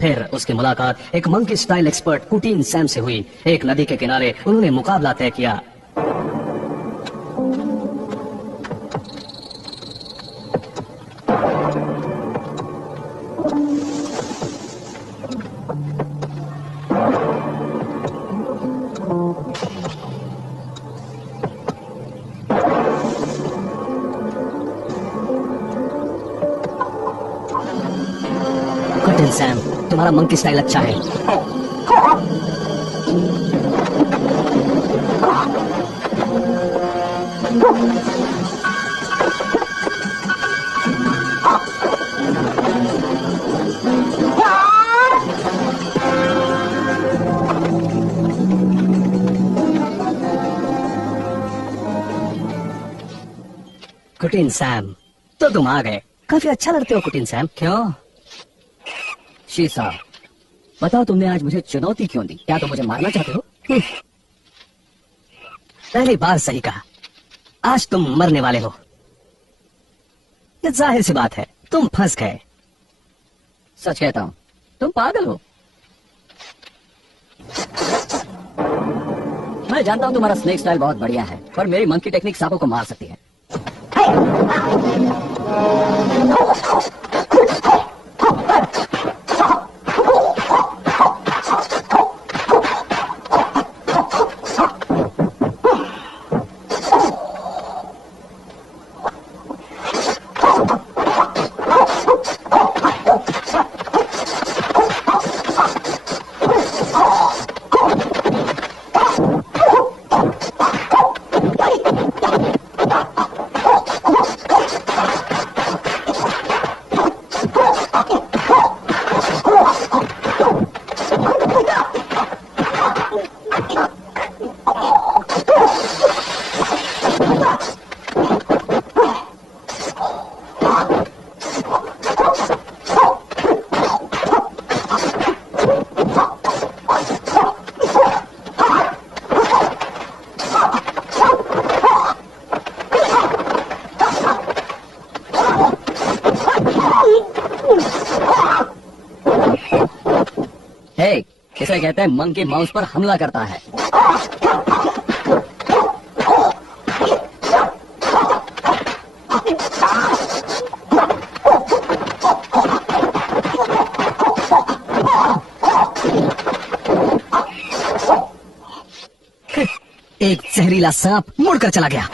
फिर उसकी मुलाकात एक मंकी स्टाइल एक्सपर्ट कुटीन सैम से हुई। एक नदी के किनारे उन्होंने मुकाबला तय किया। कुटीन सैम, तुम्हारा मंकी स्टाइल अच्छा है। कुटीन सैम, तो तुम आ गए। काफी अच्छा लड़ते हो कुटीन सैम। क्यों शीशा, बताओ तुमने आज मुझे चुनौती क्यों दी? क्या तुम मुझे मारना चाहते हो? पहली बार सही कहा, आज तुम मरने वाले हो। ये जाहिर सी बात है, तुम फंस गए। सच कहता हूं, तुम पागल हो। मैं जानता हूं तुम्हारा स्नेक स्टाइल बहुत बढ़िया है, पर मेरी मंकी टेक्निक सांपों को मार सकती है। इसे कहते हैं मंकी माउस पर हमला करता है। एक जहरीला सांप मुड़कर चला गया।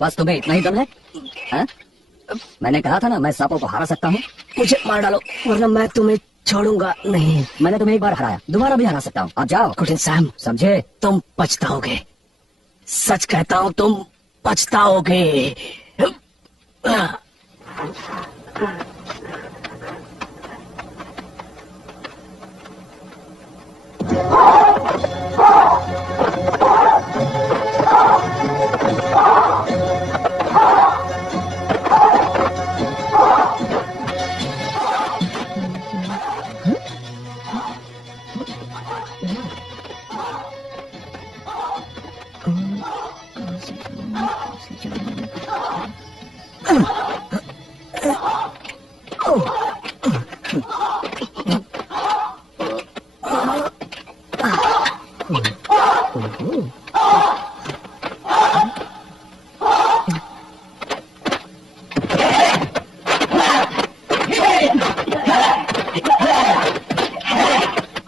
बस तुम्हें इतना ही दम है? हा? मैंने कहा था ना, मैं सांपों को हरा सकता हूँ। मुझे मार डालो वरना मैं तुम्हें छोड़ूंगा नहीं। मैंने तुम्हें एक बार हराया, दोबारा भी हरा सकता हूँ। अब जाओ। कुटिन सैम, समझे? तुम पछताओगे। सच कहता हूँ, तुम पछताओगे।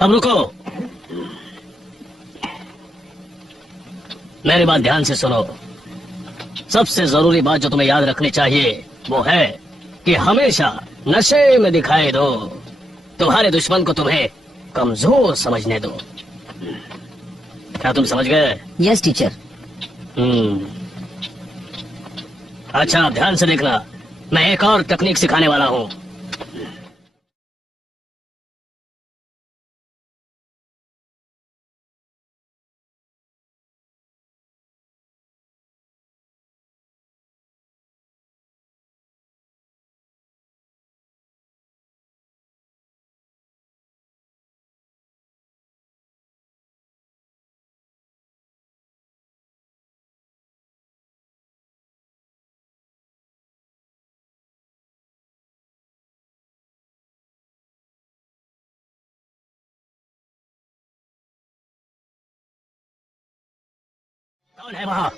अब रुको, मेरी बात ध्यान से सुनो। सबसे जरूरी बात जो तुम्हें याद रखनी चाहिए वो है कि हमेशा नशे में दिखाई दो, तुम्हारे दुश्मन को तुम्हें कमजोर समझने दो। क्या तुम समझ गए? Yes teacher. अच्छा, ध्यान से देखना, मैं एक और टेक्निक सिखाने वाला हूँ। कौन है वहाँ?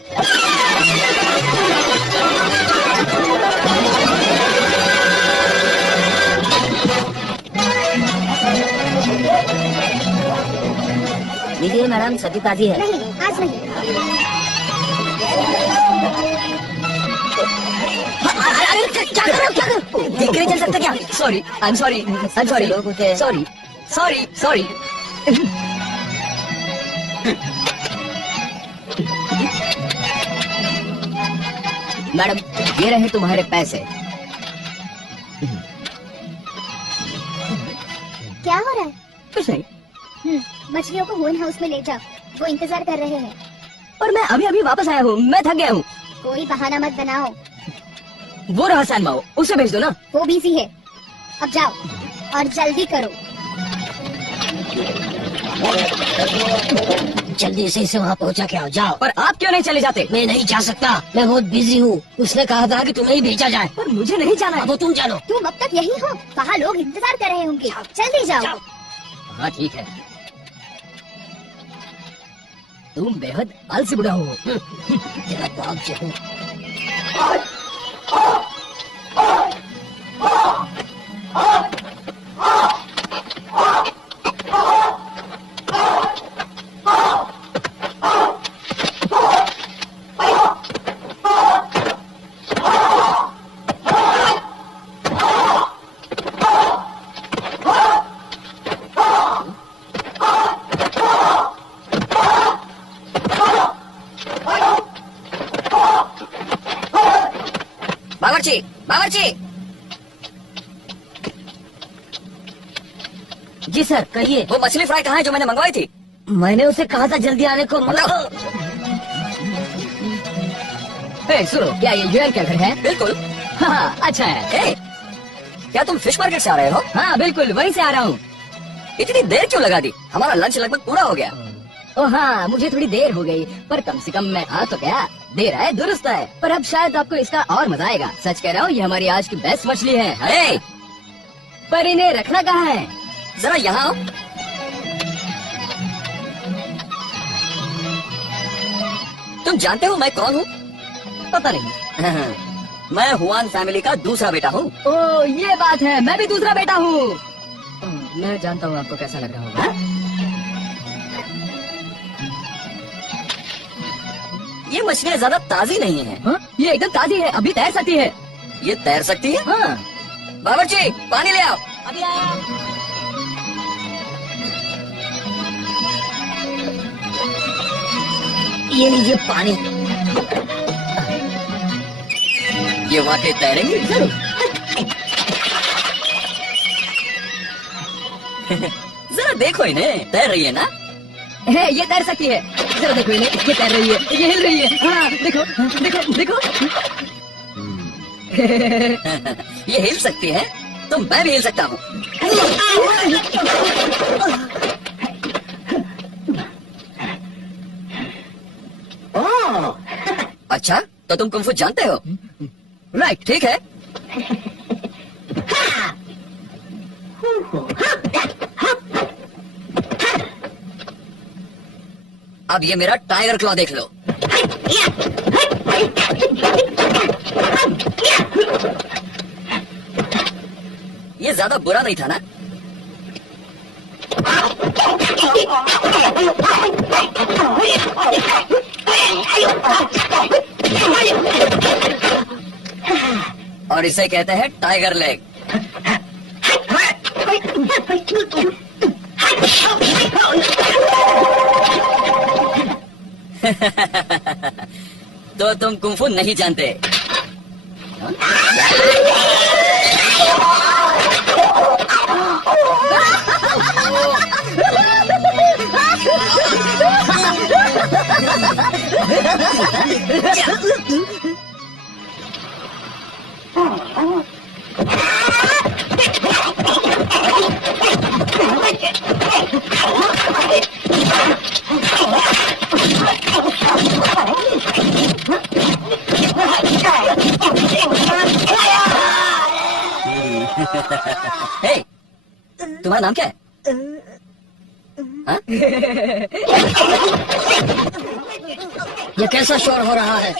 दीदी मैडम सब्जी ताजी है। नहीं, आज नहीं। अरे क्या कर रहे हो, क्या कर रहे हो? देख के नहीं चल सकते क्या? Sorry, I am sorry, sorry, sorry, sorry. Madam ये रहे तुम्हारे पैसे। क्या हो रहा है? कुछ नहीं। मछलियों को वुडन हाउस में ले जाओ, वो इंतजार कर रहे हैं। और मैं अभी अभी वापस आया हूँ, मैं थक गया हूँ। कोई बहाना मत बनाओ। वो रहा सैनमाओ, उसे भेज दो ना। वो बिजी है, अब जाओ और जल्दी करो। जल्दी से इसे वहाँ पहुँचा के आओ, जाओ। पर आप क्यों नहीं चले जाते? मैं नहीं जा सकता, मैं बहुत बिजी हूँ। उसने कहा था कि तुम्हें ही भेजा जाए। पर मुझे नहीं जाना है। अब तुम जानो। तुम अब तक यही हो, वहाँ लोग इंतजार कर रहे होंगे, जल्दी जाओ। हाँ ठीक है। तुम बेहद आलसी बुढ़ा हो। जरा भाग जाओ। बावर्ची, बावर्ची। जी सर, कहिए। वो मछली फ्राई कहाँ है जो मैंने मंगवाई थी? मैंने उसे कहा था जल्दी आने को। ए, सुनो, क्या ये यूएन का घर है? बिल्कुल। हाँ, अच्छा है। ए, क्या तुम फिश मार्केट से आ रहे हो? हाँ बिल्कुल, वहीं से आ रहा हूँ। इतनी देर क्यों लगा दी? हमारा लंच लगभग पूरा हो गया। ओ हाँ, मुझे थोड़ी देर हो गई, पर कम से कम मैं आ तो गया। देर है दुरुस्त है, पर अब शायद आपको इसका और मजा आएगा। सच कह रहा हूँ, ये हमारी आज की बेस्ट मछली है। अरे, पर इन्हें रखना कहाँ है? जरा यहाँ आओ। तुम जानते हो मैं कौन हूँ? पता नहीं। मैं हुआन फैमिली का दूसरा बेटा हूँ। ओ ये बात है, मैं भी दूसरा बेटा हूँ। मैं जानता हूँ आपको कैसा लग रहा होगा। ये मछलियाँ ज्यादा ताजी नहीं है। हाँ? ये एकदम ताजी है, अभी तैर सकती है। ये तैर सकती है? हाँ। बावर्ची, पानी ले आओ। अभी आया। ये लीजिए पानी। ये वाकई तैरेंगी? जरूर। जरा देखो इन्हें, तैर रही है ना? है, ये तैर सकती है। जरा देखो इन्हें, ये तैर रही है, ये हिल रही है। हाँ, देखो, देखो, देखो। ये हिल सकती है, तो मैं भी हिल सकता हूँ। अच्छा, तो तुम कुंफू जानते हो? राइट, ठीक है। अब ये मेरा टाइगर क्लॉ देख लो। ये ज्यादा बुरा नहीं था ना? और इसे कहते हैं टाइगर लेग। तो तुम कुंफू नहीं जानते। हे, तुम्हारा नाम क्या है? हाँ? ये कैसा शोर हो रहा है?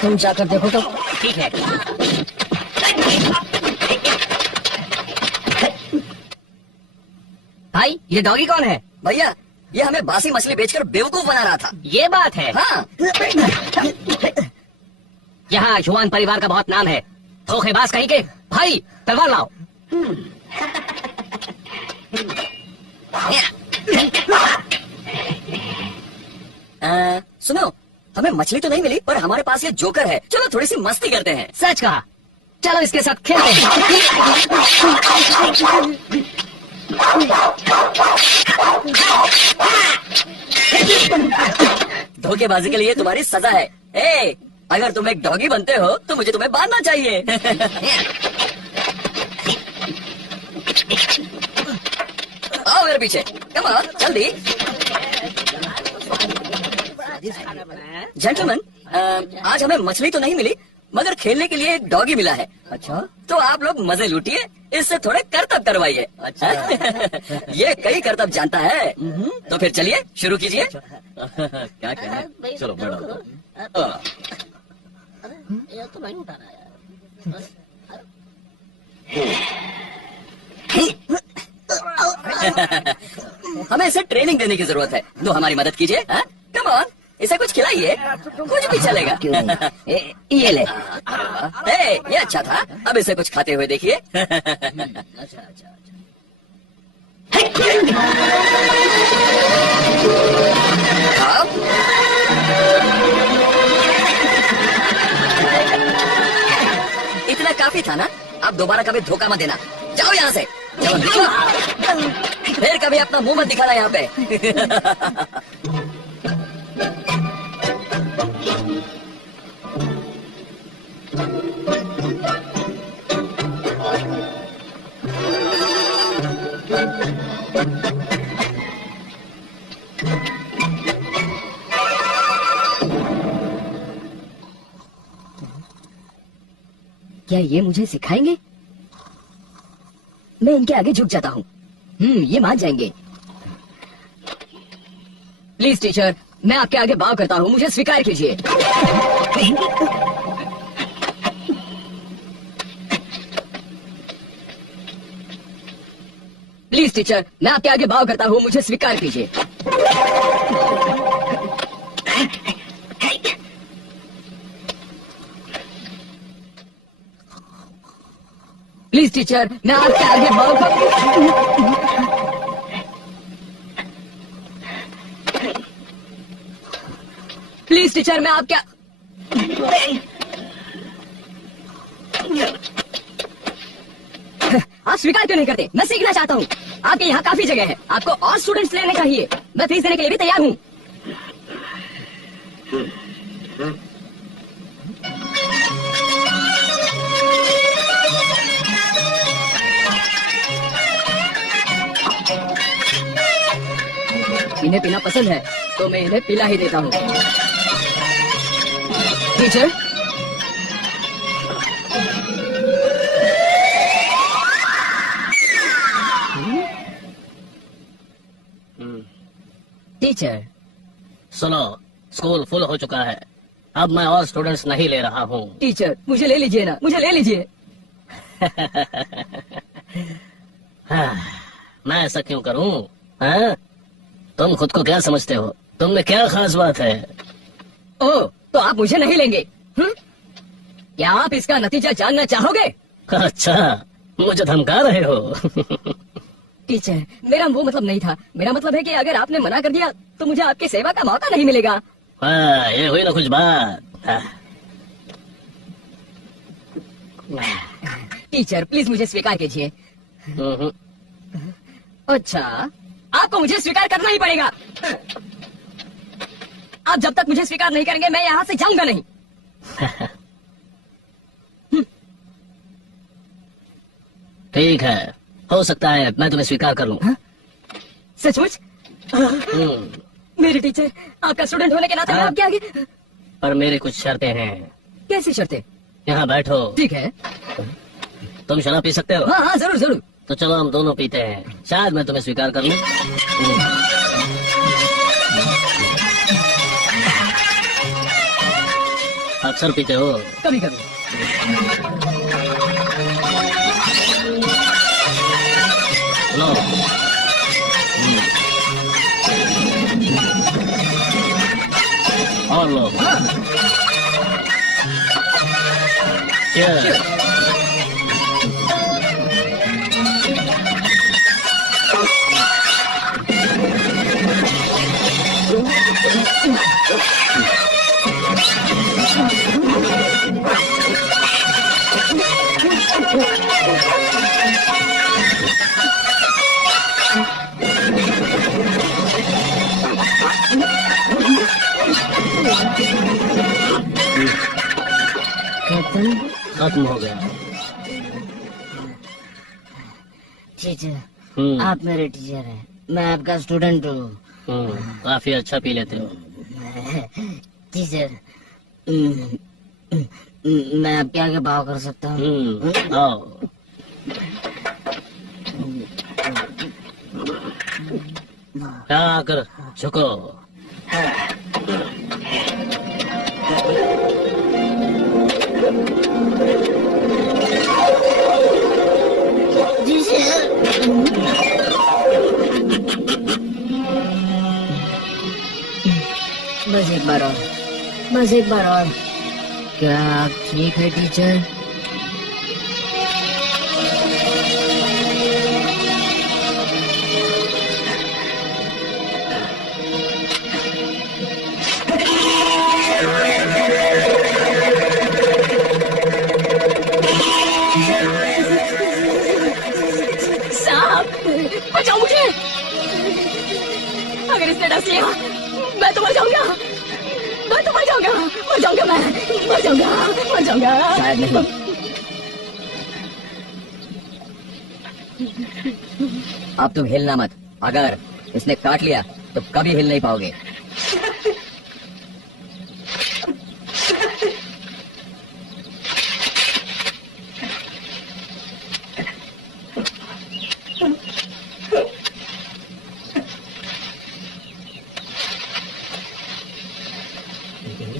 तुम जाकर देखो तो। ठीक है। भाई, ये डॉगी कौन है? भैया, ये हमें बासी मछली बेचकर बेवकूफ बना रहा था। ये बात है। हाँ। यहाँ जुआन परिवार का बहुत नाम है। धोखेबाज कहीं के। भाई, तलवार लाओ। सुनो, हमें मछली तो नहीं मिली, पर हमारे पास ये जोकर है। चलो थोड़ी सी मस्ती करते हैं। सच कहा। चलो इसके साथ खेलते हैं। धोखेबाजी के लिए तुम्हारी सजा है। ए, अगर तुम एक डॉगी बनते हो तो मुझे तुम्हें बांधना चाहिए। आओ मेरे पीछे। कम ऑन, जल्दी। जेंटलमैन, आज हमें मछली तो नहीं मिली, मगर खेलने के लिए एक डॉगी मिला है। अच्छा, तो आप लोग मजे लूटिए, इससे थोड़े करतब करवाइए। अच्छा। ये कई करतब जानता है। तो फिर चलिए शुरू कीजिए। क्या कहना है? चलो मैडम। ये तो नहीं उठा रहा यार। हमें इसे ट्रेनिंग देने की जरूरत है, तो हमारी मदद कीजिए। कम ऑन, इसे कुछ खिलाइए, कुछ भी चलेगा। क्यों नहीं? ये ले। ये अच्छा था। अब इसे कुछ खाते हुए देखिए। अच्छा अच्छा। इतना काफी था ना? अब दोबारा कभी धोखा मत देना। जाओ यहाँ से। चलो निकलो। फिर कभी अपना मुंह मत दिखाना यहाँ पे। क्या ये मुझे सिखाएंगे? मैं इनके आगे झुक जाता हूँ। ये मान जाएंगे। प्लीज टीचर, मैं आपके आगे बाव करता हूँ, मुझे स्वीकार कीजिए। प्लीज टीचर, मैं आपके आगे बाव करता हूँ, मुझे स्वीकार कीजिए। प्लीज टीचर, मैं आपके आगे बाव प्लीज टीचर, मैं आपके आप स्वीकार क्यों नहीं करते? मैं सीखना चाहता हूँ। आपके यहाँ काफी जगह है, आपको और स्टूडेंट्स लेने चाहिए। मैं फीस देने के लिए भी तैयार हूँ। इन्हें पीना पसंद है, तो मैं इन्हें पिला ही देता हूँ। टीचर, टीचर सुनो, स्कूल फुल हो चुका है, अब मैं और स्टूडेंट्स नहीं ले रहा हूँ। टीचर, मुझे ले लीजिए ना, मुझे ले लीजिए। मैं ऐसा क्यों करूँ? हाँ? तुम खुद को क्या समझते हो? तुम में क्या खास बात है? ओह, तो आप मुझे नहीं लेंगे? क्या आप इसका नतीजा जानना चाहोगे? अच्छा, मुझे धमका रहे हो? टीचर, मेरा वो मतलब नहीं था। मेरा मतलब है कि अगर आपने मना कर दिया तो मुझे आपकी सेवा का मौका नहीं मिलेगा। हाँ, ये हुई ना कुछ बात। टीचर, प्लीज मुझे स्वीकार कीजिए। हम्म, अच्छा, आपको मुझे स्वीकार करना ही पड़ेगा। आप जब तक मुझे स्वीकार नहीं करेंगे मैं यहाँ से जाऊंगा नहीं। ठीक है, हो सकता है मैं तुम्हें स्वीकार कर लूं। सचमुच? मेरे टीचर, आपका स्टूडेंट होने के नाते मैं हाँ। आपके आगे। पर मेरी कुछ शर्तें हैं। कैसी शर्तें? यहाँ बैठो। ठीक है। तुम शराब पी सकते हो? हाँ हाँ, जरूर जरूर। तो चलो हम दोनों पीते हैं, शायद मैं तुम्हें स्वीकार कर लूं। अक्सर पीते हो? कभी कभी। लो। और लो। Cheers. खत्म हो गया। टीचर, हम्म, आप मेरे टीचर हैं, मैं आपका स्टूडेंट हूँ। काफी अच्छा पी लेते हो। टीचर, मैं आपके आगे भाव कर सकता हूँ? आओ। क्या कर, झुको। जी सर। बस एक बार और, बस एक बार और। क्या आप ठीक है टीचर? साहब, बचाओ मुझे। अगर इसने डस लिया मैं तो मर जाऊंगा। मैं तो मर जाऊंगा। मर जाऊंगा मैं। मर जाऊंगा। मर जाऊंगा। शायद नहीं। अब तुम हिलना मत। अगर इसने काट लिया तो कभी हिल नहीं पाओगे।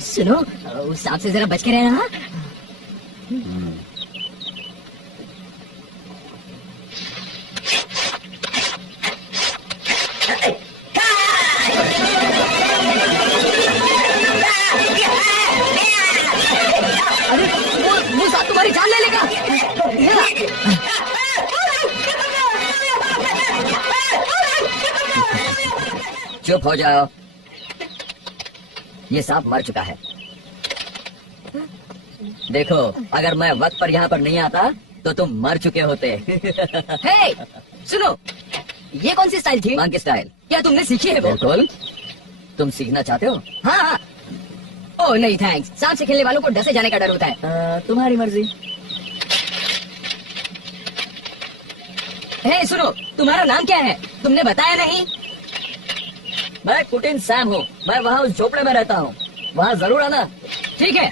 सुनो, उस सांप से जरा बच के रहना। अरे वो सांप तुम्हारी जान ले लेगा। चुप हो जाओ। ये सांप मर चुका है। देखो, अगर मैं वक्त पर यहाँ पर नहीं आता तो तुम मर चुके होते। हे, सुनो, ये कौन सी स्टाइल थी? Monkey style. क्या तुमने सीखी है वो? बिल्कुल। तुम सीखना चाहते हो? हाँ हाँ। ओह नहीं थैंक्स, सांप से खेलने वालों को डसे जाने का डर होता है। तुम्हारी मर्जी। हे सुनो, तुम्हारा नाम क्या है? तुमने बताया नहीं। मैं कुटिन सैम हूँ। मैं वहाँ उस झोपड़े में रहता हूँ। वहाँ जरूर आना। ठीक है।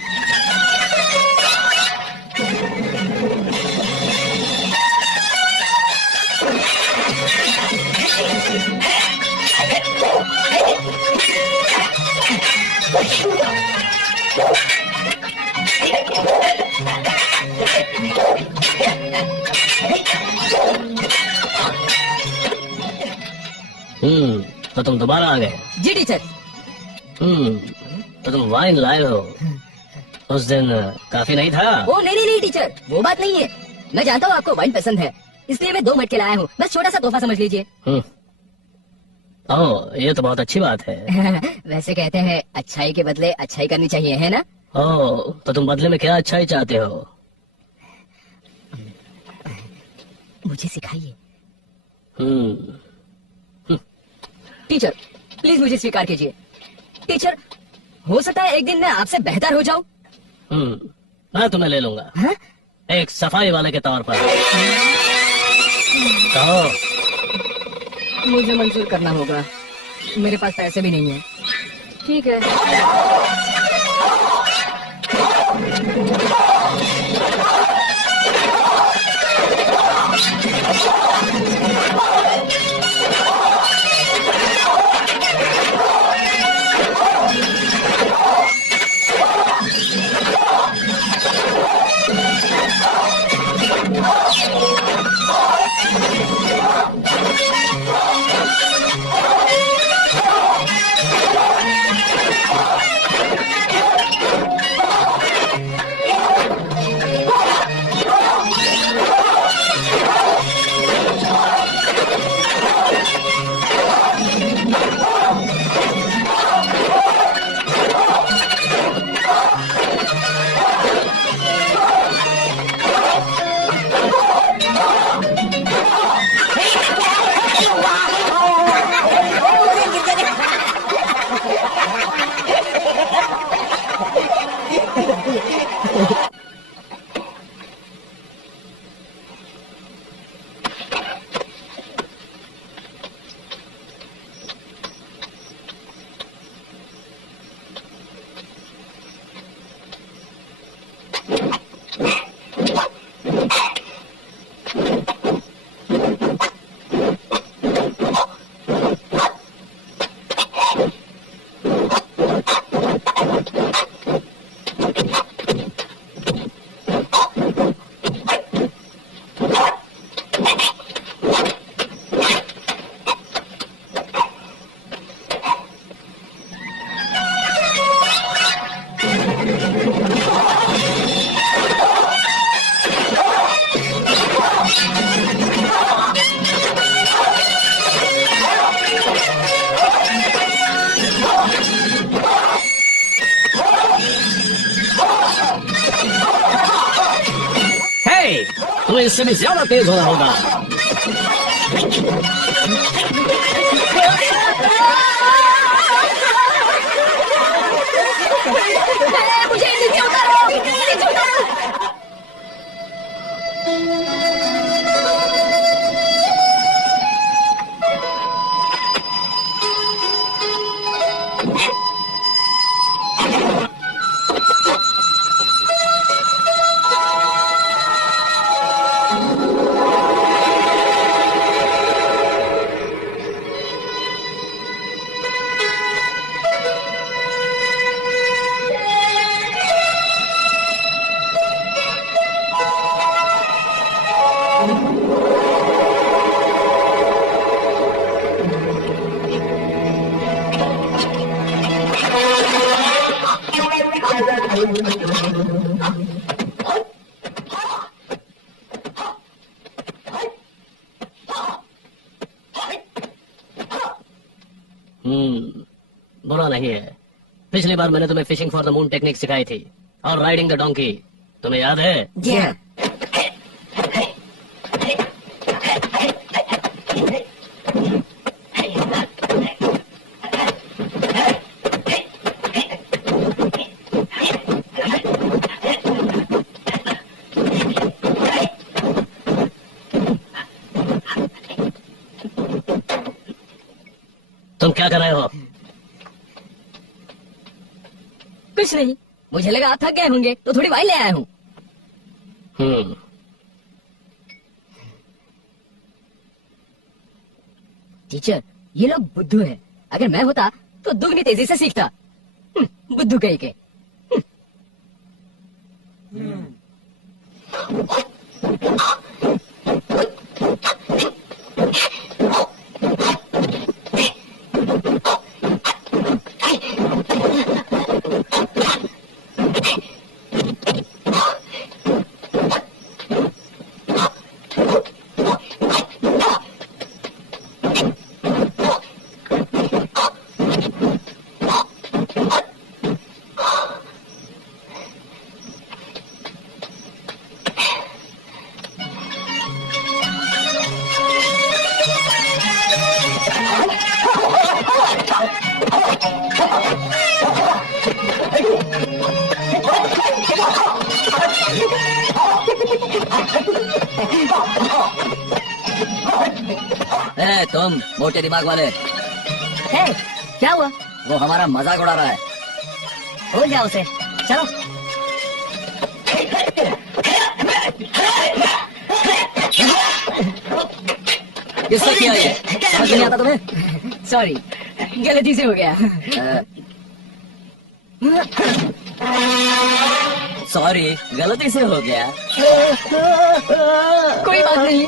तो तुम दोबारा आ गए। जी टीचर। तो तुम वाइन लाए हो, उस दिन काफी नहीं था? ओ नहीं नहीं नहीं टीचर, वो बात नहीं है। मैं जानता हूँ आपको वाइन पसंद है, इसलिए मैं 2 मटके लाया हूँ। बस छोटा सा तोहफा समझ लीजिए। ओह, ये तो बहुत अच्छी बात है। वैसे कहते हैं अच्छाई के बदले अच्छाई करनी चाहिए, है ना? ओह, तो तुम बदले में क्या अच्छाई चाहते हो? मुझे सिखाइए। हम्म। टीचर प्लीज मुझे स्वीकार कीजिए। टीचर, हो सकता है एक दिन मैं आपसे बेहतर हो जाऊं। मैं तुम्हें ले लूंगा। हाँ? एक सफाई वाले के तौर पर। कहो। मुझे मंजूर करना होगा, मेरे पास पैसे भी नहीं है। ठीक है। तुम्हें इससे भी ज्यादा तेज होना होगा। मुझे नीचे उतारो, नीचे उतारो। बुरा नहीं है। पिछली बार मैंने तुम्हें fishing for the moon technique सिखाई थी और राइडिंग द डोंकी, तुम्हें याद है? जी हाँ। तुम क्या कर रहे हो? कुछ नहीं, मुझे लगा आप थक गए होंगे तो थोड़ी वाइन ले आया हूँ। टीचर, ये लोग बुद्धू हैं। अगर मैं होता तो दुगनी तेजी से सीखता। बुद्धू कहीं के। तुम मोटे दिमाग वाले, हे, क्या हुआ? वो हमारा मजाक उड़ा रहा है। हो जाओ उसे, चलो। किसने किया ये? समझ नहीं आता तुम्हें? सॉरी, गलती से हो गया। सॉरी, गलती से हो गया। कोई बात नहीं।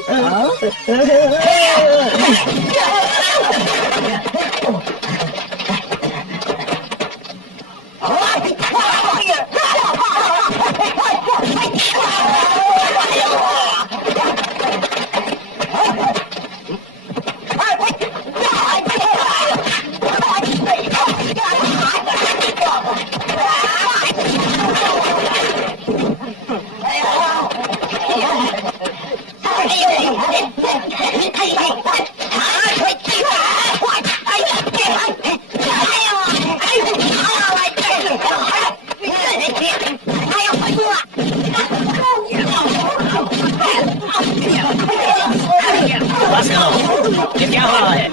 बस करो, ये क्या हो रहा है?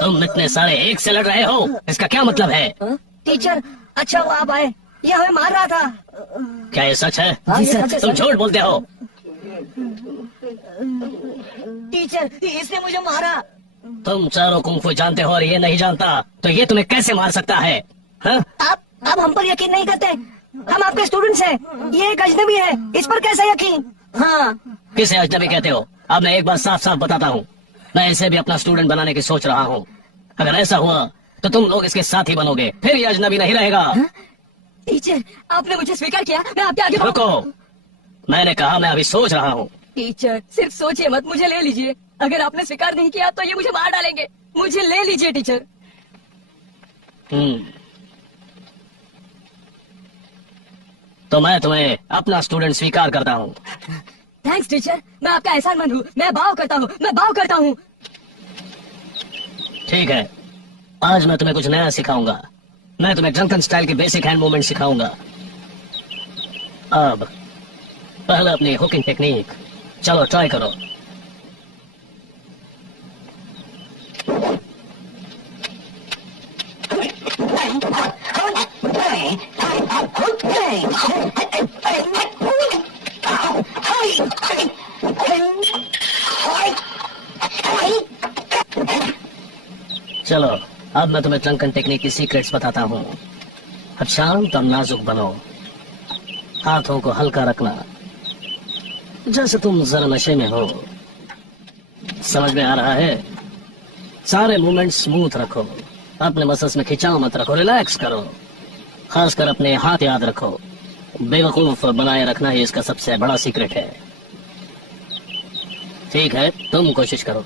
तुम इतने सारे एक से लड़ रहे हो, इसका क्या मतलब है? टीचर, अच्छा वो आप आए, ये हमें मार रहा था। क्या ये सच है? हाँ, ये सच है, तुम सर। झूठ बोलते हो। टीचर, इसने मुझे मारा। तुम चारों कुंफू जानते हो और ये नहीं जानता, तो ये तुम्हें कैसे मार सकता है? हाँ? आप हम पर यकीन नहीं करते? हम आपके स्टूडेंट्स हैं, ये एक अजनबी है, इस पर कैसे यकीन? हाँ। किसे अजनबी कहते हो? अब मैं एक बार साफ साफ बताता हूँ, मैं इसे भी अपना स्टूडेंट बनाने की सोच रहा हूँ। अगर ऐसा हुआ तो तुम लोग इसके साथ ही बनोगे, फिर ये अजनबी नहीं रहेगा। टीचर, आपने मुझे स्वीकार किया, मैं आपके आगे रुको, मैंने कहा मैं अभी सोच रहा हूँ। टीचर, सिर्फ सोचिए मत, मुझे ले लीजिए। अगर आपने स्वीकार नहीं किया तो ये मुझे मार डालेंगे। मुझे ले लीजिए टीचर। तो मैं तुम्हें अपना स्टूडेंट स्वीकार करता हूँ। थैंक्स टीचर, मैं आपका एहसानमंद हूँ, मैं बाव करता हूँ, मैं बाव करता हूँ। ठीक है, आज मैं तुम्हें कुछ नया सिखाऊंगा। मैं तुम्हें ड्रंकन स्टाइल की बेसिक हैंड मूवमेंट सिखाऊंगा। अब पहले अपनी हुकिंग टेक्निक, चलो ट्राई करो। चलो, अब मैं तुम्हें ड्रंकन टेक्निक की सीक्रेट्स बताता हूँ। अब शांत और नाजुक बनो, हाथों को हल्का रखना, जैसे तुम जरा नशे में हो। समझ में आ रहा है? सारे मूवमेंट स्मूथ रखो, अपने मसल्स में खिंचाव मत रखो, रिलैक्स करो। खासकर अपने हाथ याद रखो, बेवकूफ बनाए रखना ही इसका सबसे बड़ा सीक्रेट है। ठीक है, तुम कोशिश करो।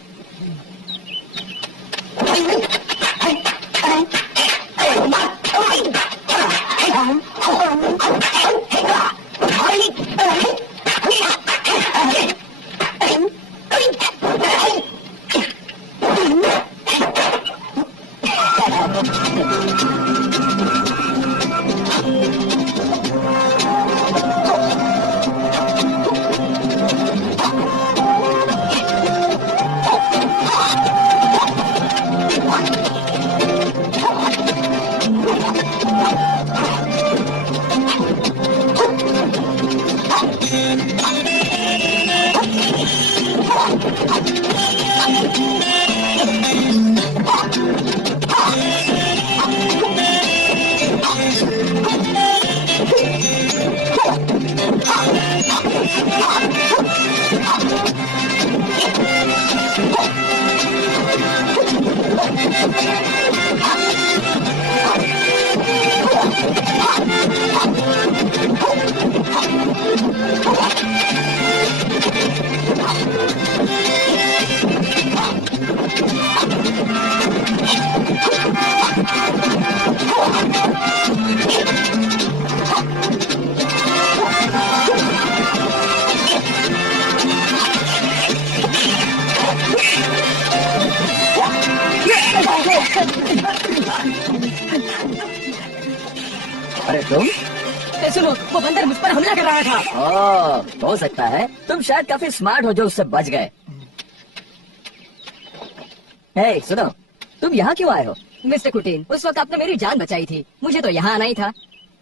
अरे तुम? ए, सुनो, वो बंदर मुझ पर हमला कर रहा था। हो सकता है तुम शायद काफी स्मार्ट हो जो उससे बच गए। हे सुनो, तुम यहाँ क्यों आए हो? मिस्टर कुटिन, उस वक्त आपने मेरी जान बचाई थी, मुझे तो यहाँ आना ही था।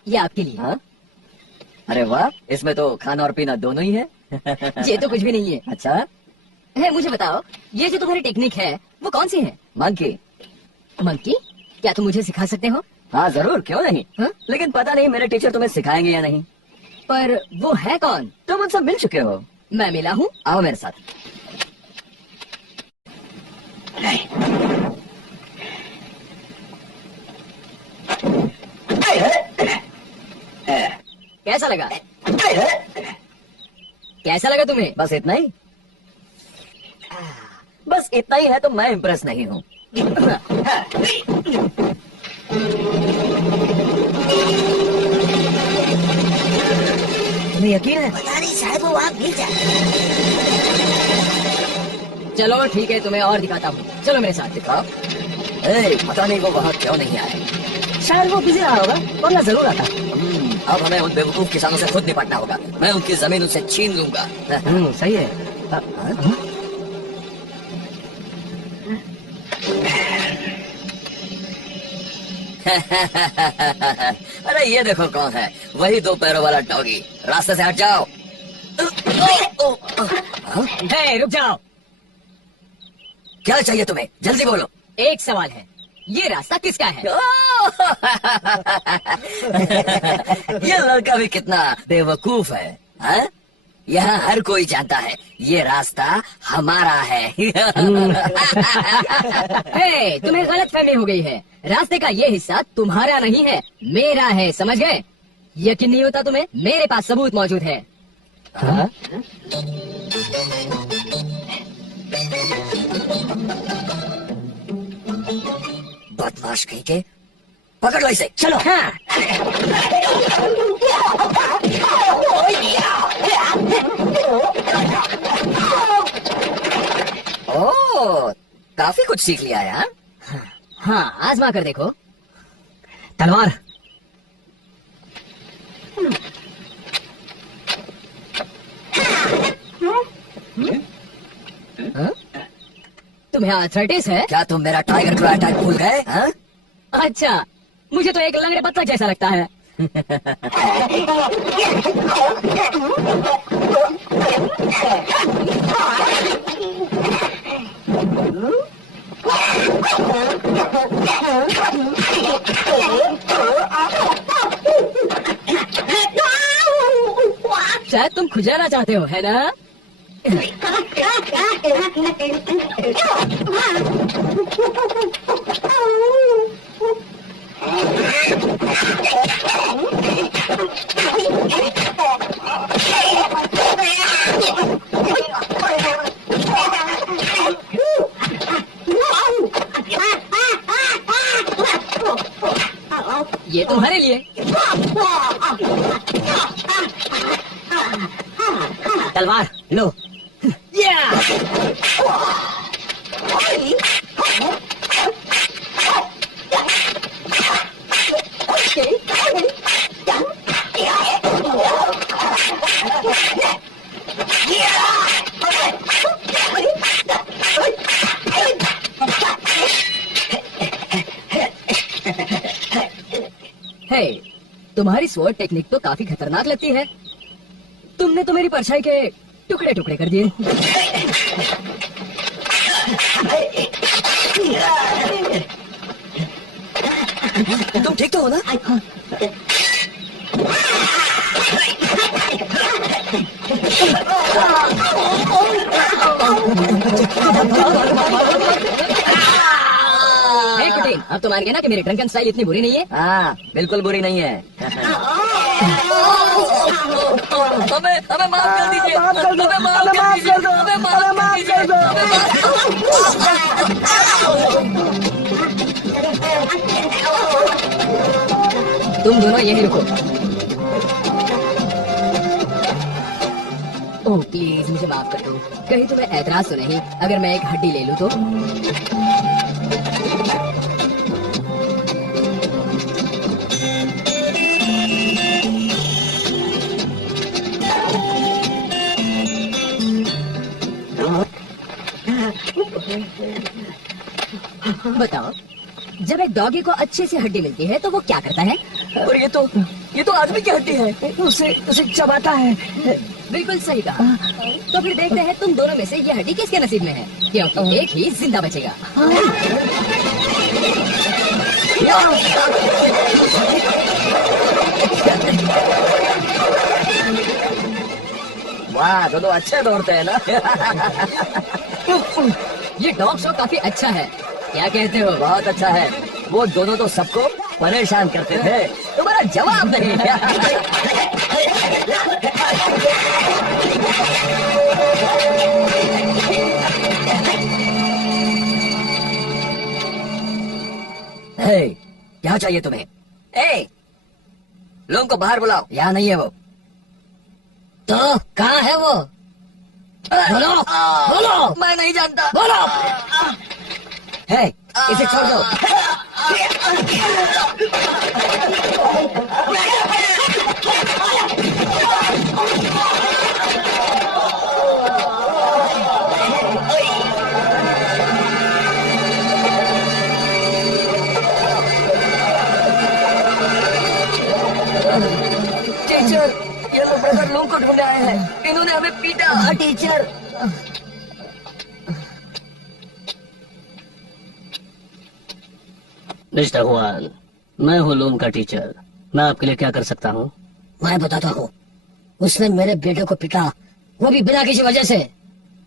ये आपके लिए। हाँ? अरे वाह, इसमें तो खाना और पीना दोनों ही है। ये तो कुछ भी नहीं है। अच्छा, है, मुझे बताओ, ये जो तुम्हारी टेक्निक है वो कौन सी है? मंकी। मंकी? क्या तुम मुझे सिखा सकते हो? हाँ जरूर, क्यों नहीं। हाँ? लेकिन पता नहीं मेरे टीचर तुम्हें सिखाएंगे या नहीं। पर वो है कौन? तुम उनसे मिल चुके हो। मैं मिला हूँ। आओ मेरे साथ। कैसा लगा? कैसा लगा तुम्हें? बस इतना ही? बस इतना ही है तो मैं इम्प्रेस नहीं हूँ। तुम्हें यकीन है? पता नहीं, शायद वो वहाँ मिल जाए। चलो ठीक है, तुम्हें और दिखाता हूँ। चलो मेरे साथ। दिखाओ। पता नहीं वो वहाँ क्यों नहीं आए। शायद वो बिजी रहा होगा, वरना जरूर आता। अब हमें उन बेवकूफ किसानों से खुद निपटना होगा। मैं उनकी जमीन उनसे छीन लूंगा। सही है। अरे ये देखो कौन है, वही दो पैरों वाला डॉगी। रास्ते से हट जाओ। हे, रुक जाओ। क्या चाहिए तुम्हें, जल्दी बोलो। एक सवाल है, ये रास्ता किसका है? ये लड़का भी कितना बेवकूफ है, हाँ? यहाँ हर कोई जानता है ये रास्ता हमारा है। हे, तुम्हें गलतफहमी हो गई है। रास्ते का ये हिस्सा तुम्हारा नहीं है, मेरा है, समझ गए? यकीन नहीं होता तुम्हें? मेरे पास सबूत मौजूद है। हाँ? बदमाश कहीं के, पकड़ लो इसे, चलो। हाँ। ओह, काफी कुछ सीख लिया है। हाँ? हाँ, आजमा कर देखो। तलवार। तुम्हें आर्थराइटिस है? क्या तुम मेरा टाइगर क्लॉ अटैक भूल गए? हाँ? अच्छा, मुझे तो एक लंगड़े बत्तख जैसा लगता है। शायद तुम खुजाना चाहते हो, है ना? ये तुम्हारे लिए। तलवार लो। हे, तुम्हारी स्वॉर्ड टेक्निक तो काफी खतरनाक लगती है। तुमने तो मेरी परछाई के टुकड़े टुकड़े कर दिए। तुम ठीक तो हो ना? हे, लेकिन अब तो मान गए ना कि मेरी ड्रंकन स्टाइल इतनी बुरी नहीं है। हाँ बिल्कुल बुरी नहीं है। हमें माफ कर दीजिए, हमें माफ कर दीजिए, हमें माफ कर दो। तुम दोनों यहीं रुको। ओह प्लीज मुझे माफ कर दो। कहीं तुम्हें ऐतराज तो नहीं अगर मैं एक हड्डी ले लूं तो? बताओ, जब एक डॉगी को अच्छे से हड्डी मिलती है तो वो क्या करता है? और ये तो आदमी की हड्डी है। उसे चबाता है। बिल्कुल सही कहा। तो फिर देखते हैं तुम दोनों में से ये हड्डी किसके नसीब में है, क्योंकि एक ही जिंदा बचेगा। वाह, दोनों अच्छे दौड़ते हैं ना। ये डॉग शो काफी अच्छा है, क्या कहते हो? बहुत अच्छा है। वो दोनों तो सबको परेशान करते थे, तुम्हारा जवाब नहीं। हे, क्या चाहिए तुम्हें? ए, लोगों को बाहर बुलाओ। यहाँ नहीं है वो। तो कहाँ है वो? बोलो बोलो। मैं नहीं जानता। बोलो। है, इसे छोड़ दो। टीचर, ये लोग ब्रदर लोगों को ढूंढ आए हैं। इन्होंने हमें पीटा। टीचर, मिस्टर हुआन, मैं हूँ लूम का टीचर। मैं आपके लिए क्या कर सकता हूँ? मैं बताता हूँ। उसने मेरे बेटे को पीटा, वो भी बिना किसी वजह से।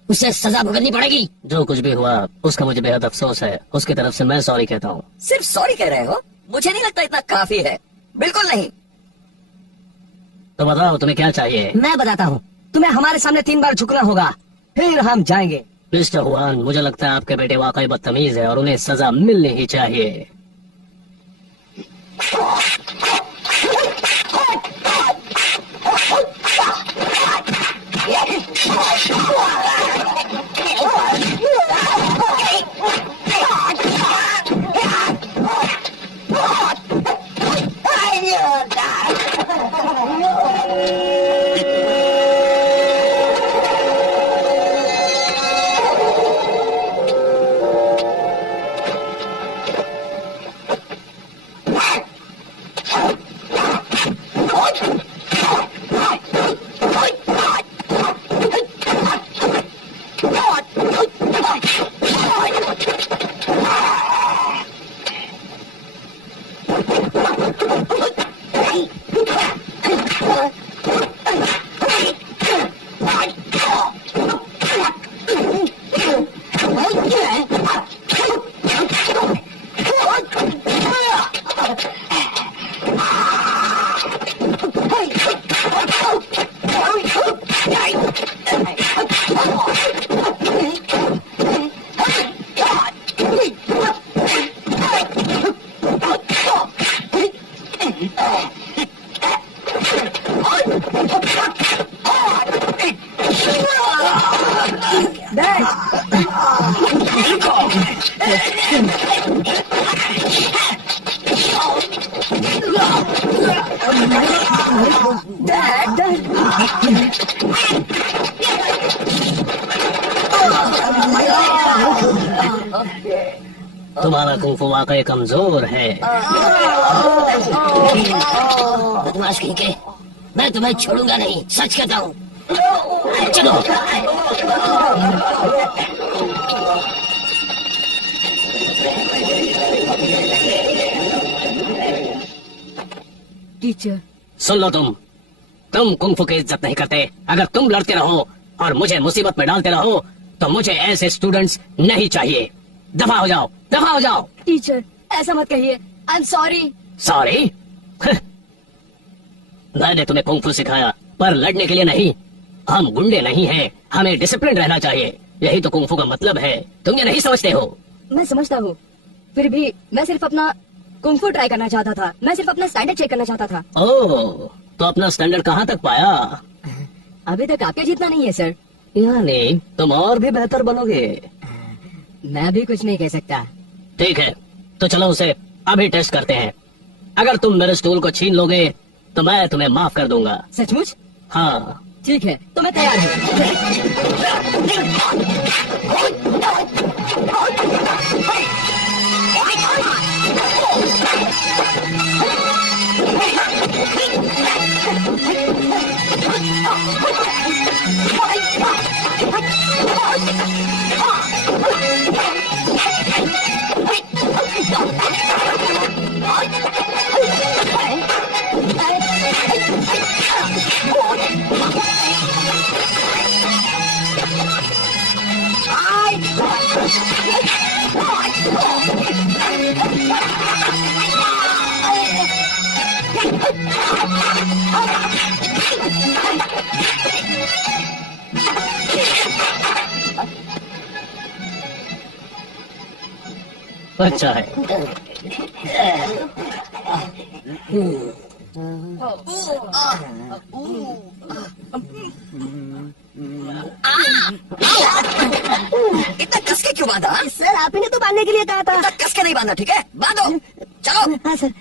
उसे सजा भुगतनी पड़ेगी। जो कुछ भी हुआ उसका मुझे बेहद अफसोस है। उसकी तरफ से मैं सॉरी कहता हूँ। सिर्फ सॉरी कह रहे हो? मुझे नहीं लगता इतना काफी है। बिल्कुल नहीं। तो बताओ तुम्हें क्या चाहिए? मैं बताता हूँ। तुम्हें हमारे सामने 3 बार झुकना होगा, फिर हम जाएंगे। मिस्टर हुआन, मुझे लगता है आपके बेटे वाकई बदतमीज है और उन्हें सजा मिलनी ही चाहिए। तुम्हारा कुंफू वाकई कमजोर है। बदमाश कहीं के, मैं तुम्हें छोड़ूंगा नहीं, सच कहता हूँ। चलो। टीचर, सुन लो, तुम कुंफू की इज्जत नहीं करते। अगर तुम लड़ते रहो और मुझे मुसीबत में डालते रहो तो मुझे ऐसे स्टूडेंट्स नहीं चाहिए। दफा हो जाओ, दफा हो जाओ। टीचर ऐसा मत कहिए, आई एम सॉरी। सॉरी? मैंने तुम्हें कुंग फू सिखाया, पर लड़ने के लिए नहीं। हम गुंडे नहीं हैं, हमें डिसिप्लिन रहना चाहिए। यही तो कुंग फू का मतलब है, तुम ये नहीं समझते हो? मैं समझता हूँ, फिर भी मैं सिर्फ अपना कुंग फू ट्राई करना चाहता था। मैं सिर्फ अपना स्टैंडर्ड चेक करना चाहता था। ओह, तो अपना स्टैंडर्ड कहाँ तक पाया? अभी तक आपके जितना नहीं है सर। यानी तुम और भी बेहतर बनोगे। मैं भी कुछ नहीं कह सकता। ठीक है, तो चलो उसे अभी टेस्ट करते हैं। अगर तुम मेरे स्टूल को छीन लोगे तो मैं तुम्हें माफ कर दूंगा। सचमुच? हाँ। ठीक है, तो मैं तैयार हूँ। अच्छा है। इतना कस के क्यों बांधा? सर आप ही ने तो बांधने के लिए कहा था। इतना कस के नहीं बांधा, ठीक है? बांधो, चलो। हाँ सर।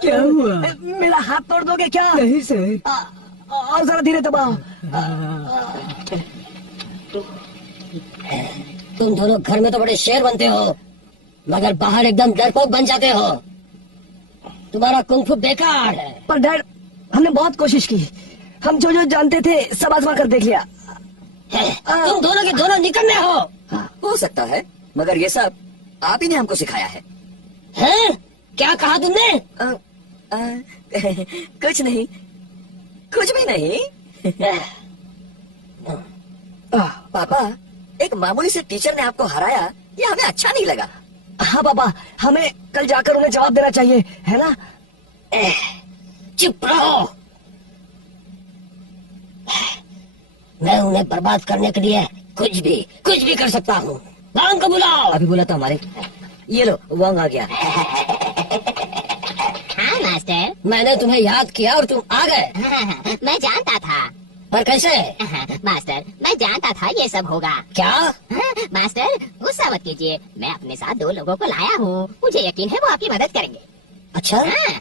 क्या हुआ? मेरा हाथ तोड़ दोगे क्या? नहीं सर। और जरा धीरे दबाओ। तुम दोनों घर में तो बड़े शेर बनते हो, मगर बाहर एकदम डरपोक बन जाते हो। तुम्हारा कुंग फू बेकार है। पर डैड, हमने बहुत कोशिश की। हम जो जो जानते थे सब आजमा कर देख लिया। तुम दोनों के दोनों निकलने हो। हो सकता है, मगर ये सब आप ही ने हमको सिखाया है। हैं? क्या कहा तुमने? कुछ नहीं, कुछ भी नहीं। पापा, एक मामूली से टीचर ने आपको हराया, ये हमें अच्छा नहीं लगा। हाँ पापा, हमें कल जाकर उन्हें जवाब देना चाहिए, है ना? चुप रहो। मैं उन्हें बर्बाद करने के लिए कुछ भी कर सकता हूँ। वांग को बुलाओ। अभी बुला था हमारे। ये लो, वांग आ गया। हाँ मास्टर। मैंने तुम्हें याद किया और तुम आ गए। मैं जानता था। पर कैसे? मास्टर, मैं जानता था ये सब होगा। क्या? मास्टर, गुस्सा मत कीजिए, मैं अपने साथ 2 लोगों को लाया हूँ। मुझे यकीन है वो आपकी मदद करेंगे। अच्छा। हाँ।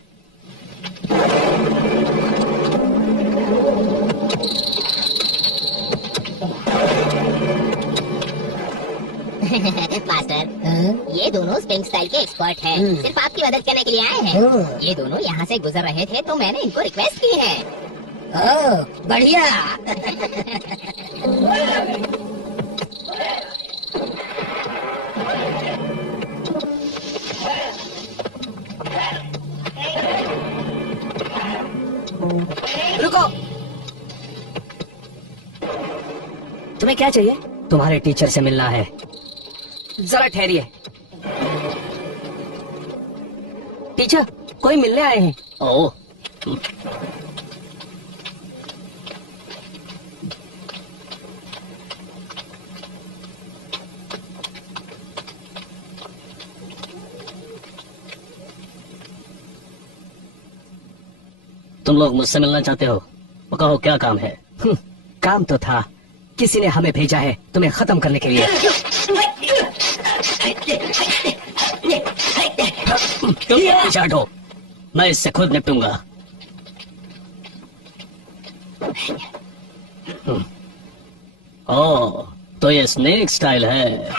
मास्टर, ये दोनों स्पिंग स्टाइल के एक्सपर्ट हैं। सिर्फ आपकी मदद करने के लिए आए हैं। ये दोनों यहाँ से गुजर रहे थे तो मैंने इनको रिक्वेस्ट की है। ओह, बढ़िया। रुको। तुम्हें क्या चाहिए? तुम्हारे टीचर से मिलना है। जरा ठहरिए। टीचर, कोई मिलने आए हैं। ओह, तुम लोग मुझसे मिलना चाहते हो? तो कहो क्या काम है? काम तो था, किसी ने हमें भेजा है तुम्हें खत्म करने के लिए। तुम पीछे हटो, मैं इससे खुद निपटूंगा। ओह, तो ये स्नेक स्टाइल है।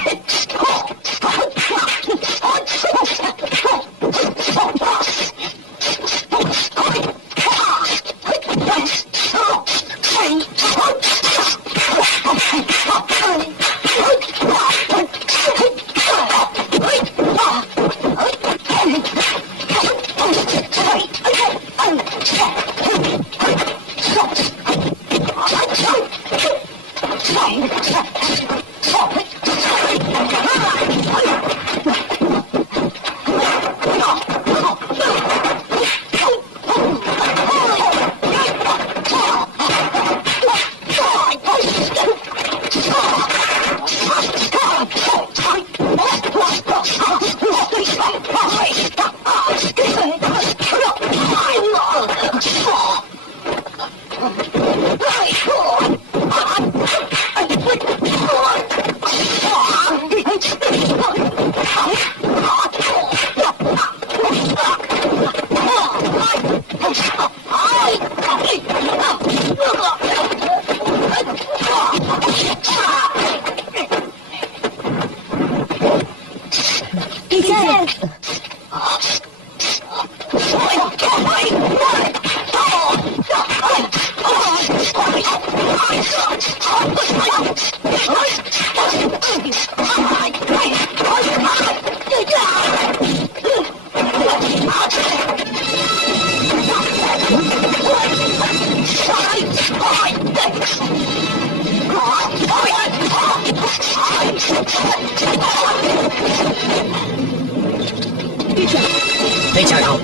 पीछे हटो,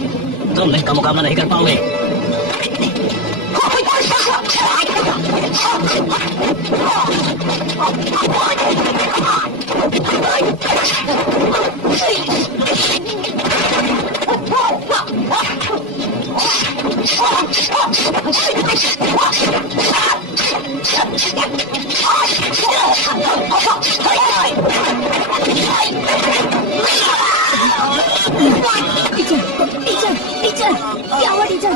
तुम इनका मुकाबला नहीं कर पाओगे। टीचर टीचर टीचर, क्या हुआ टीचर?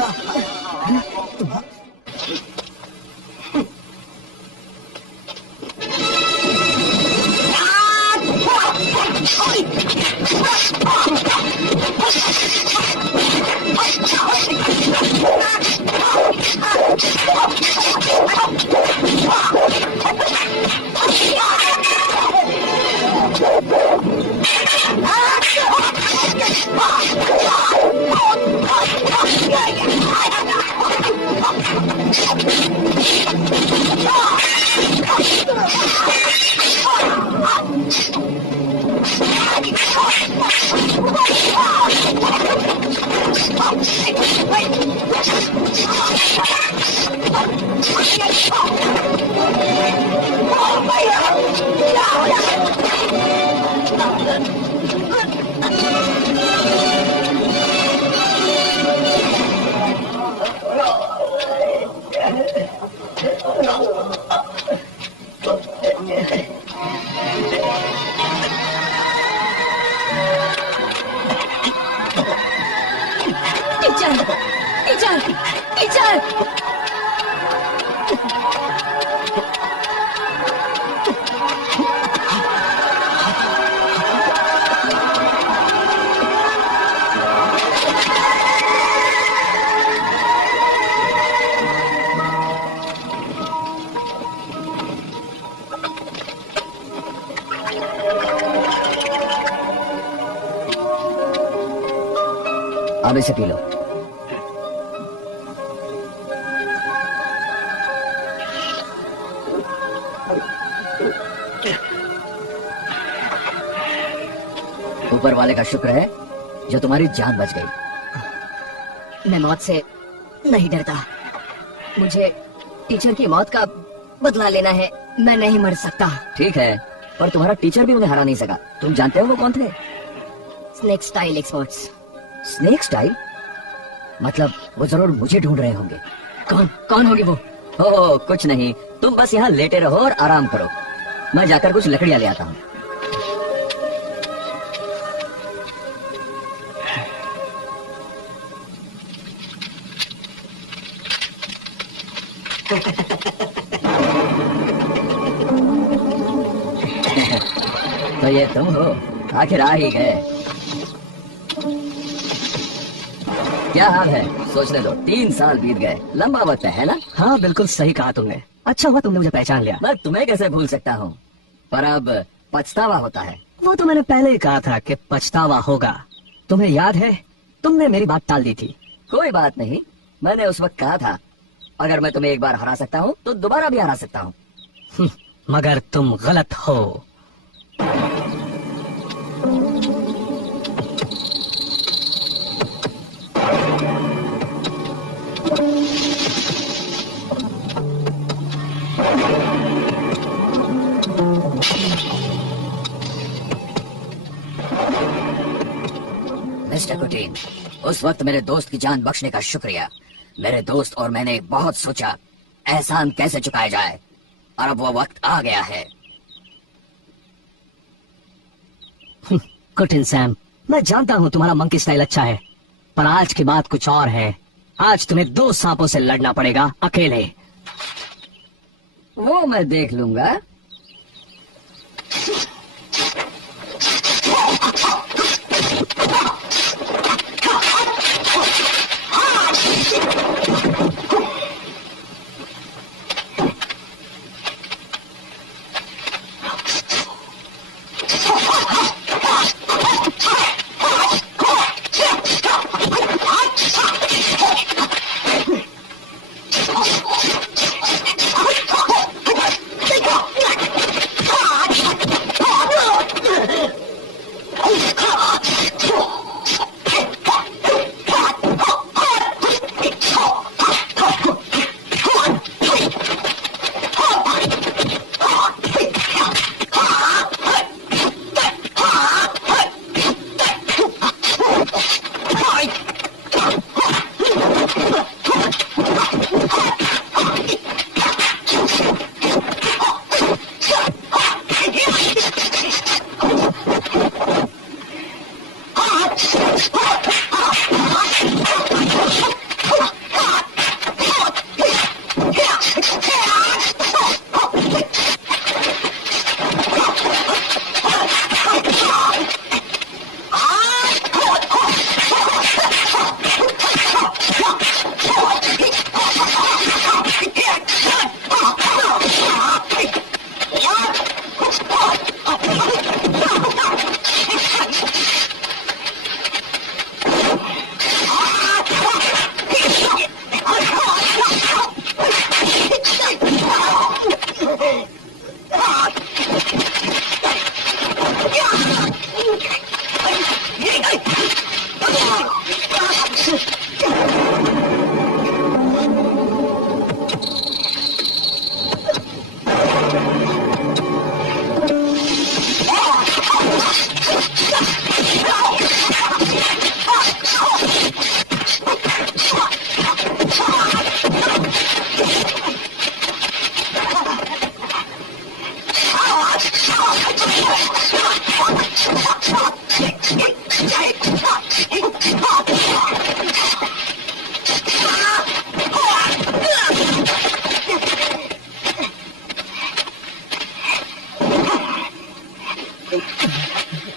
टीचर टीचर टीचर, अब इसे पी लो। ऊपर वाले का शुक्र है जो तुम्हारी जान बच गई। मैं मौत से नहीं डरता। मुझे टीचर की मौत का बदला लेना है। मैं नहीं मर सकता। ठीक है, पर तुम्हारा टीचर भी उन्हें हरा नहीं सका। तुम जानते हो वो कौन थे? Snake style experts. Snake style? मतलब वो जरूर मुझे ढूंढ रहे होंगे। कौन कौन होगी वो? ओह कुछ नहीं, तुम बस यहाँ लेटे रहो और आराम करो। मैं जाकर कुछ लकड़ियां ले आता हूँ। तो ये तुम हो? आखिर आ ही गए। क्या हाल है? सोचने दो, 3 साल बीत गए। लंबा वक्त है ना? हाँ बिल्कुल सही कहा तुमने। अच्छा हुआ तुमने मुझे पहचान लिया। मैं तुम्हें कैसे भूल सकता हूँ, पर अब पछतावा होता है। वो तो मैंने पहले ही कहा था कि पछतावा होगा। तुम्हें याद है, तुमने मेरी बात टाल दी थी। कोई बात नहीं, मैंने उस वक्त कहा था अगर मैं तुम्हें एक बार हरा सकता हूँ तो दोबारा भी हरा सकता हूँ। मगर तुम गलत हो। मिस्टर कुटीन, उस वक्त मेरे दोस्त की जान बख्शने का शुक्रिया। मेरे दोस्त और मैंने बहुत सोचा एहसान कैसे चुकाया जाए, और अब वो वक्त आ गया है। कुटिन सैम, मैं जानता हूँ तुम्हारा मंकी स्टाइल अच्छा है, पर आज की बात कुछ और है। आज तुम्हें 2 सांपों से लड़ना पड़ेगा अकेले। वो मैं देख लूंगा।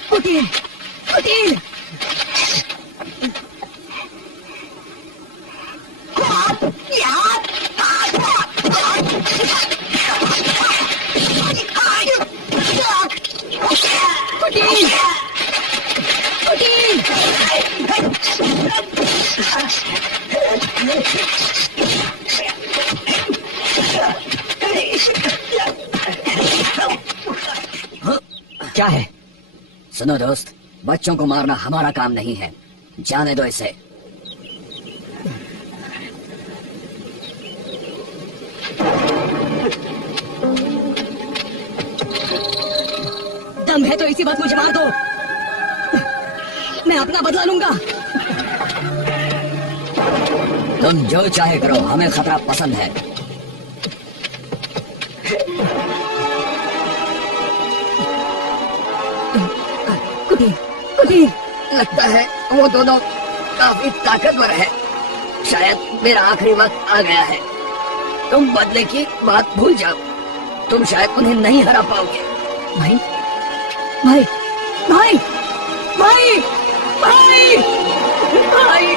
Putin, Putin. क्या है? सुनो दोस्त, बच्चों को मारना हमारा काम नहीं है, जाने दो इसे। दम है तो इसी वक्त मुझे मार दो, मैं अपना बदला लूंगा। तुम जो चाहे करो, हमें खतरा पसंद है। कुटीर, कुटीर। लगता है वो दोनों काफी ताकतवर है। शायद मेरा आखिरी वक्त आ गया है। तुम बदले की बात भूल जाओ, तुम शायद उन्हें नहीं हरा पाओगे। भाई, भाई, भाई, भाई, भाई, भाई।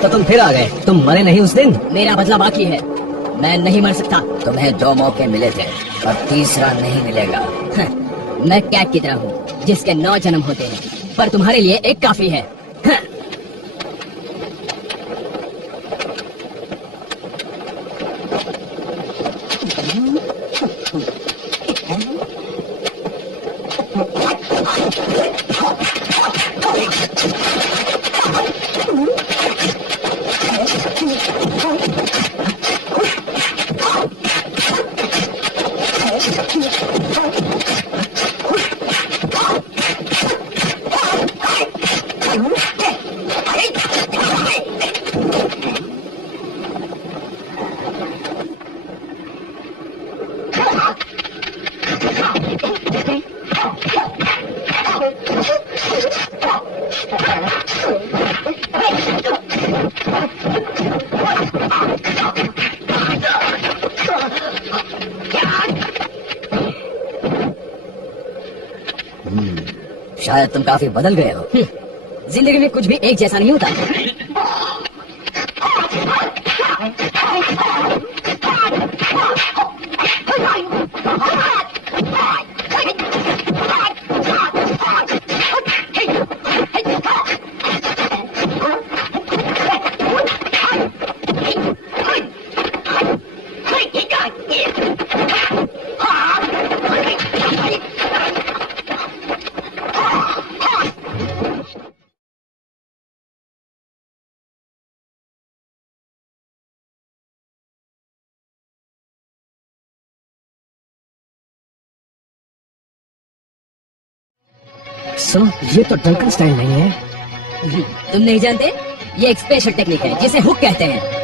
तो तुम फिर आ गए। तुम मरे नहीं उस दिन। मेरा बदला बाकी है, मैं नहीं मर सकता। तुम्हें 2 मौके मिले थे और तीसरा नहीं मिलेगा। मैं कैट की तरह हूँ जिसके 9 जन्म होते हैं, पर तुम्हारे लिए एक काफी है। शायद तुम काफी बदल गए हो। जिंदगी में कुछ भी एक जैसा नहीं होता। सुनो, ये तो डंकन स्टाइल नहीं है। तुम नहीं जानते, ये एक स्पेशल टेक्निक है जिसे हुक कहते हैं।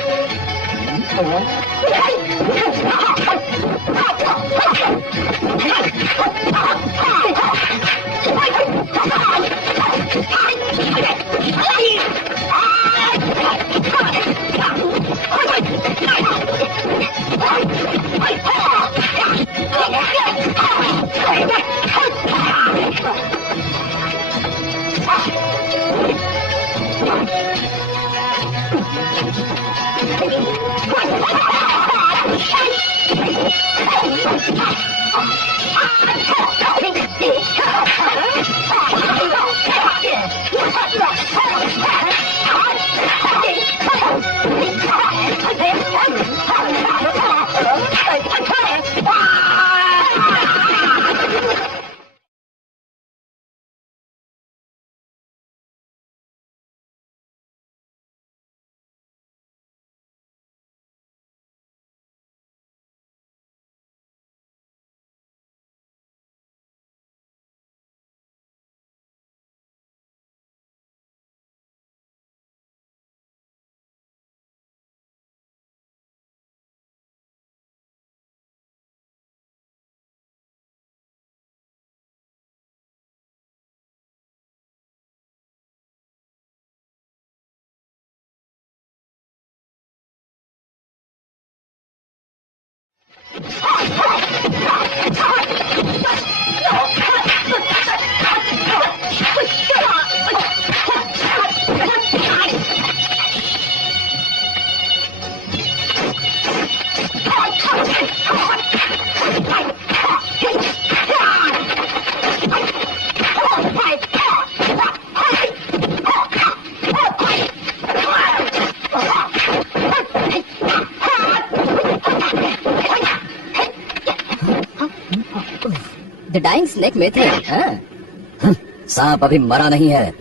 द डाइंग स्नेक में थे। हाँ? सांप अभी मरा नहीं है।